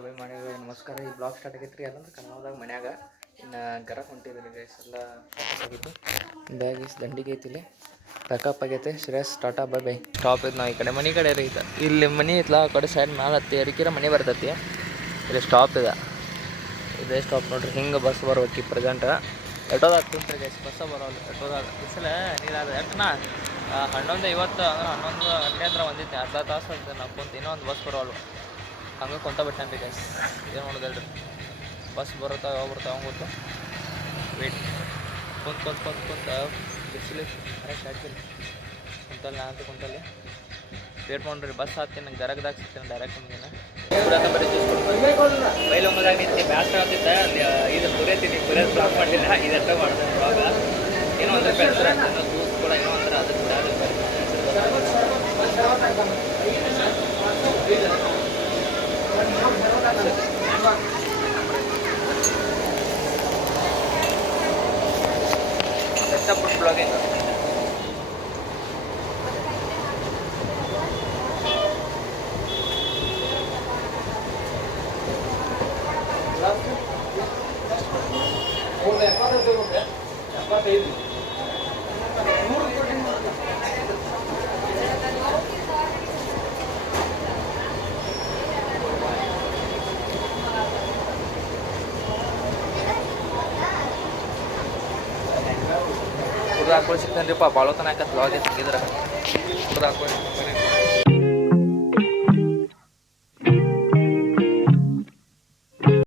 ಅಭಿಮಾನಿಗಳು ನಮಸ್ಕಾರ. ಈ ಬ್ಲಾಗ್ ಸ್ಟಾರ್ಟ್ ಆಗೈತೆ ರೀ. ಅದಂದ್ರೆ ಕನ್ನಡದಾಗ ಮನ್ಯಾಗ ಇನ್ನು ಗರಕ್ಕೆ ಹೊಂಟಿದ್ರಿ ಗೈಸ್. ಎಲ್ಲ ಪ್ಯಾಕಪ್ ಆಗಿತ್ತು. ಬ್ಯಾಗ್ ಇಸ್ ದಂಡಿಗೆ ಐತಿಲ್ಲಿ ಪ್ಯಾಕಪ್ ಆಗೈತೆ. Shreyas tata bye bye. Stop ಇದು ನಾವು ಈ ಕಡೆ ಮನೆ ಕಡೆ ರೀ. ಇಲ್ಲಿ ಮನೆ ಐತ್ಲ ಆ ಕಡೆ ಸೈಡ್ ಮೇಲೆ ಹತ್ತಿ ಅರಿಕಿರ ಮನೆ ಬರ್ತೈತಿ. ಇಲ್ಲಿ ಸ್ಟಾಪ್ ಇದೆ. ಇದೇ ಸ್ಟಾಪ್ ನೋಡ್ರಿ. ಹಿಂಗೆ ಬಸ್ ಬರ್ಬೇಕು ಪ್ರೆಸೆಂಟ್. ಎಟೋದಾಗ ಕುಂತ್ರಿ ಗೈಸ್. ಬಸ್ಸ ಬರೋಲ್ಲ ಎಟೋದಾಗ. ಬಿಸಿಲ ನೀರಾದ ಎಟ್ಟನ 11:50 ಅಂದ್ರೆ 11 ಗಂಟೆ ಅಂದ್ರೆ ಒಂದಿತ್ತು ಅರ್ಧ ತಾಸು ಅಂತ ನಾವು ಕುಂತು. ಇನ್ನೂ ಒಂದು ಬಸ್ ಬರೋಲ್ಲ. ಹಂಗೆ ಕುಂತ ಬಿಟ್ಟೇನ್ರಿ ಗೈಸ್. ಏನು ಮಾಡೋದಲ್ರಿ. ಬಸ್ ಬರುತ್ತಾವೆ ಯಾವಾಗ ಬರ್ತಾವೆ ಅವಂಗೆ ಗೊತ್ತು. ವೇಟ್ ಕುಂತ ಬಿಸಿಲು ಕರೆಕ್ಟ್ ಹಾಕಿಲ್ಲ ಕುಂತಲ್ಲಿ ನಾನಂತೂ ಕುಂತಲ್ಲಿ ವೇಟ್ ಮಾಡ್ರಿ. ಬಸ್ ಹಾಕ್ತೀನಿ ನಂಗೆ ಗರಗದಾಗ ಸಿಗ್ತೀನಿ ಡೈರೆಕ್ಟ್ ಮುಂದಿನ ಬರೀ ಬೈಲ್ ಹೋಗೋದಾಗ ನಿಂತು ಬ್ಯಾಸ್ರ ಆಗ್ತಿದ್ದ. ಅಲ್ಲಿ ಇದು ಕುರಿಯತ್ತೀನಿ ಕುರಿಯೋದು ಬ್ಲಾಕ್ ಮಾಡಲಿಲ್ಲ. ಇದೆಲ್ಲ ಮಾಡ್ತೀನಿ ಇವಾಗ. ಏನೋ ಅಂದ್ರೆ ಬೆಳೆಸ್ರ ಆಗ್ತದೆ ಜ್ಯೂಸ್ ಕೂಡ ಏನೋ ಅಂದ್ರೆ ಅದು ಕೂಡ ಫುಡ್ ಬ್ಲಾಗಿಂಗ್. ಕುಡ್ದು ಹಾಕೊಳ್ಳಿ ಸಿಗ್ತಾನೆ ರೀಪ್ಪ. ಬಾಳೋತನ ಹಾಕತ್ ಲಾಗ್ ತೆಗಿದ್ರೆ ಕುಡ್ದು ಹಾಕೊಳ್ಳಿ.